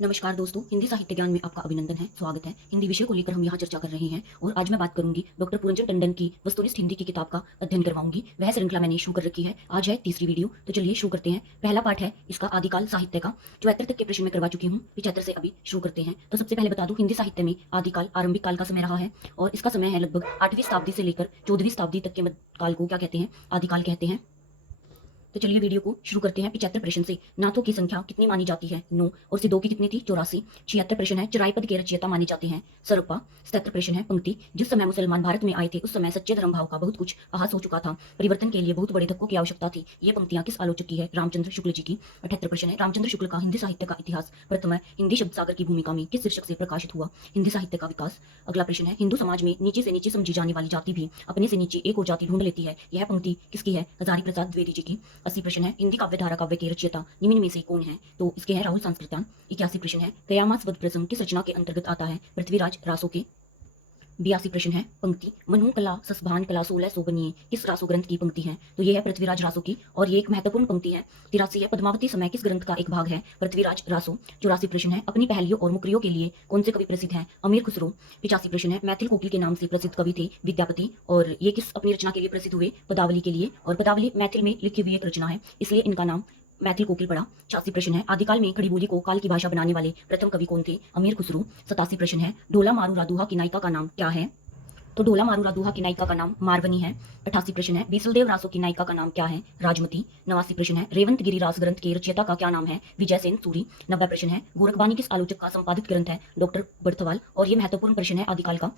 नमस्कार दोस्तों, हिंदी साहित्य ज्ञान में आपका अभिनंदन है, स्वागत है। हिंदी विषय को लेकर हम यहाँ चर्चा कर रहे हैं और आज मैं बात करूंगी डॉक्टर पुरंजन टंडन की वस्तुनिष्ठ हिंदी की किताब का अध्ययन करवाऊंगी। वह श्रृंखला मैंने शुरू कर रखी है, आज है तीसरी वीडियो, तो चलिए शुरू करते हैं। पहला पाठ है इसका आदिकाल साहित्य का। 74 तक के प्रश्न में करवा चुकी हूँ, 75 से अभी शुरू करते हैं। तो सबसे पहले बता दूं, हिंदी साहित्य में आदिकाल आरंभिक काल का समय रहा है और इसका समय है लगभग 8वीं शताब्दी से लेकर 14वीं शताब्दी तक के मध्य काल को क्या कहते हैं, आदिकाल कहते हैं। तो चलिए वीडियो को शुरू करते हैं 75 प्रश्न से। नाथों की संख्या कितनी मानी जाती है? 9 और सिद्धों की कितनी थी? 84। 76 प्रश्न है चराइपद के रचयिता माने जाते हैं सरप्पा। 77 प्रश्न है पंक्ति, जिस समय मुसलमान भारत में आए थे उस समय सच्चे धर्म भाव का बहुत कुछ आभास हो चुका था, परिवर्तन के लिए बहुत बड़े धक्कों की आवश्यकता थी। ये पंक्तियां किस आलोचक की है? रामचंद्र शुक्ल जी की। 78 प्रश्न है रामचंद्र शुक्ल का हिंदी साहित्य का इतिहास प्रथम हिंदी शब्द सागर की भूमिका में किस शीर्षक से प्रकाशित हुआ? हिंदी साहित्य का विकास। अगला प्रश्न है हिंदू समाज में नीचे से नीचे समझी जाने वाली जाति भी अपने से नीचे एक और जाति ढूंढ लेती है, यह पंक्ति किसकी है? हजारी प्रसाद द्विवेदी जी की। 80 प्रश्न है हिंदी काव्यधारा काव्य के रचयिता निम्न में से कौन है? तो इसके हैं राहुल सांस्कृत्यान। 81 प्रश्न है कयामास वध प्रसंग किस रचना के अंतर्गत आता है? पृथ्वीराज रासो के। 82 प्रश्न है पंक्ति, मनु कला ससभान कला 1600 बनिए किस रासो ग्रंथ की पंक्ति है? तो ये है पृथ्वीराज रासो की और ये एक महत्वपूर्ण पंक्ति है। 83 है पद्मावती समय किस ग्रंथ का एक भाग है? पृथ्वीराज रासो। 84 प्रश्न है अपनी पहेलियों और मुकरियों के लिए कौन से कवि प्रसिद्ध हैं? अमीर खुसरो। 85 प्रश्न है मैथिल कोकिल के नाम से प्रसिद्ध कवि थे विद्यापति और ये किस अपनी रचना के लिए प्रसिद्ध हुए? पदावली के लिए, और पदावली मैथिल में लिखी हुई एक रचना है, इसलिए इनका नाम मैथिल कोकिल पड़ा। 86 प्रश्न है आदिकाल में खड़ी बोली को काल की भाषा बनाने वाले प्रथम कवि कौन थे? अमीर खुसरो। 87 प्रश्न है ढोला मारू रादुहा की नायिका का नाम क्या है? तो ढोला मारू रादुहा की नायिका का नाम मारवनी है। 88 प्रश्न है बीसलदेव रासो की नायिका का नाम क्या है? राजमती। 89 प्रश्न है रेवंत गिरी रास ग्रंथ के रचयिता का क्या नाम है? विजय सेन सूरी। 90 प्रश्न है गोरखबानी किस आलोचक का संपादित ग्रंथ है? डॉक्टर बर्थवाल, और ये महत्वपूर्ण प्रश्न है आदिकाल का।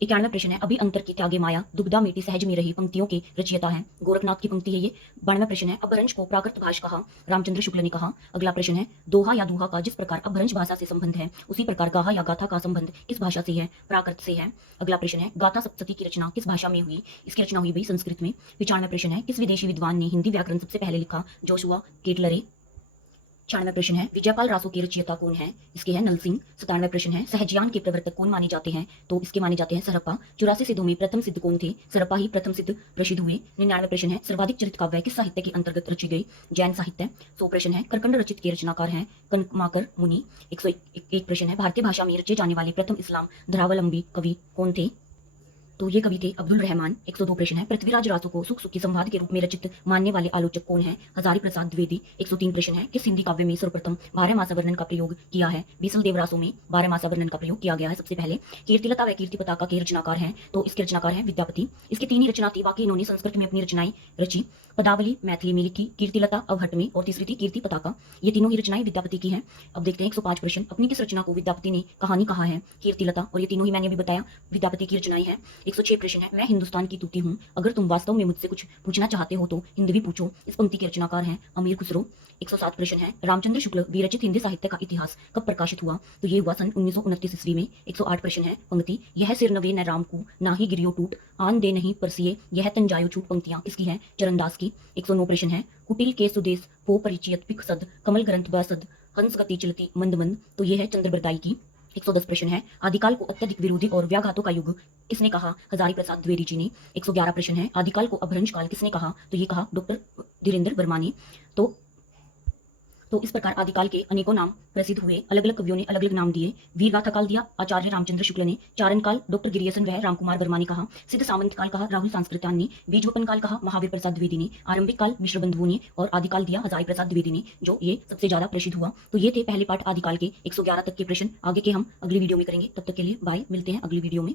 91 प्रश्न है अभी अंतर की त्यागे माया दुबदा मेटी सहज में रही पंक्तियों के रचयिता है? गोरखनाथ की पंक्ति है ये। 92 प्रश्न है अपभ्रंश को प्राकृत भाष कहा? रामचंद्र शुक्ल ने कहा। अगला प्रश्न है दोहा या दुहा का जिस प्रकार अपभ्रंश भाषा से संबंध है उसी प्रकार गाहा या गाथा का संबंध किस भाषा से है? प्राकृत से है। अगला प्रश्न है गाथा सप्तशती की रचना किस भाषा में हुई? इसकी रचना हुई भाई संस्कृत में। 95 प्रश्न है किस विदेशी विद्वान ने हिंदी व्याकरण सबसे पहले लिखा? जोशुआ केटलरे। 96 प्रश्न है विजयपाल रासो के रचयिता कौन है? इसके हैं नल सिंह। 97 प्रश्न है सहजयान के प्रवर्तक कौन माने जाते हैं? तो इसके माने जाते हैं सरप्पा। 84 सिद्धों में प्रथम सिद्ध कौन थे? सरप्पा ही प्रथम सिद्ध प्रसिद्ध हुए। 99 प्रश्न है सर्वाधिक चरित काव्य किस साहित्य के अंतर्गत रची गई? जैन साहित्य। 100 प्रश्न है करकंड रचित के रचनाकार हैं कनकमाकर मुनि। 101 प्रश्न है भारतीय भाषा में रचे जाने वाले प्रथम इस्लाम धर्मावलंबी कवि कौन थे? तो ये कवि थे अब्दुल रहमान। 102 प्रश्न है पृथ्वीराज रासो को सुख सुखी संवाद के रूप में रचित मानने वाले आलोचक कौन है? हजारी प्रसाद द्विवेदी। 103 प्रश्न है किस हिंदी काव्य में सर्वप्रथम 12 मासा वर्णन का प्रयोग किया है? बीसलदेव रासो में 12 मासा वर्णन का प्रयोग किया गया है सबसे पहले। कीर्तिलता व कीर्ति पताका के रचनाकार हैं, तो इसके रचनाकार हैं विद्यापति। इसकी 3 ही रचना थी, बाकी इन्होंने संस्कृत में अपनी रचनाएं रची। पदावली मैथिली में लिखी, कीर्तिलता अवहट में, और तीसरी थी कीर्ति पताका। ये तीनों ही रचनाएं विद्यापति की हैं। अब देखते हैं 105 प्रश्न अपनी किस रचना को विद्यापति ने कहानी कहा है? कीर्तिलता, और ये तीनों ही मैंने अभी बताया विद्यापति की रचनाएं हैं। 106 प्रश्न है मैं हिंदुस्तान की तूती हूँ, अगर तुम वास्तव में मुझसे कुछ पूछना चाहते हो तो हिंदवी पूछो। इस पंक्ति के रचनाकार हैं अमीर खुसरो। 107 प्रश्न है रामचंद्र शुक्ल विरचित हिंदी साहित्य का इतिहास कब प्रकाशित हुआ? तो ये हुआ सन 1929 ईस्वी में। 108 प्रश्न है पंक्ति, यह सिर नवे न राम को ना ही गिरियो टूट आन दे नहीं परसिए यह तन जायो छूट, पंक्तियां किसकी हैं? चरणदास की। 109 प्रश्न है कुटिल के सुदेश पो परिचियत पिक सद कमल ग्रंथ बसद हंस गति चलती मंद मंद, तो ये है चंद्रबरदाई की। 110 प्रश्न है आदिकाल को अत्यधिक विरोधी और व्याघातों का युग किसने कहा? हजारी प्रसाद द्विवेदी जी ने। 111 प्रश्न है आदिकाल को अपभ्रंश काल किसने कहा? तो ये कहा डॉक्टर धीरेन्द्र वर्मा ने। तो इस प्रकार आदिकाल के अनेकों नाम प्रसिद्ध हुए, अलग अलग कवियों ने अलग अलग नाम दिए। वीर गाथा काल दिया आचार्य रामचंद्र शुक्ल ने, चारण काल डॉक्टर गिरियसन व रामकुमार वर्मा ने कहा, सिद्ध सामंत काल कहा राहुल सांस्कृत्यान ने, बीजवपन काल कहा महावीर प्रसाद द्विवेदी ने, आरंभिक काल मिश्र बंधुओं ने, और आदिकाल दिया हजारी प्रसाद द्विवेदी ने, जो ये सबसे ज्यादा प्रसिद्ध हुआ। तो ये थे पहले पाठ आदिकाल के 111 तक के प्रश्न। आगे के हम अगली वीडियो में करेंगे, तब तक के लिए बाय, मिलते हैं अगली वीडियो में।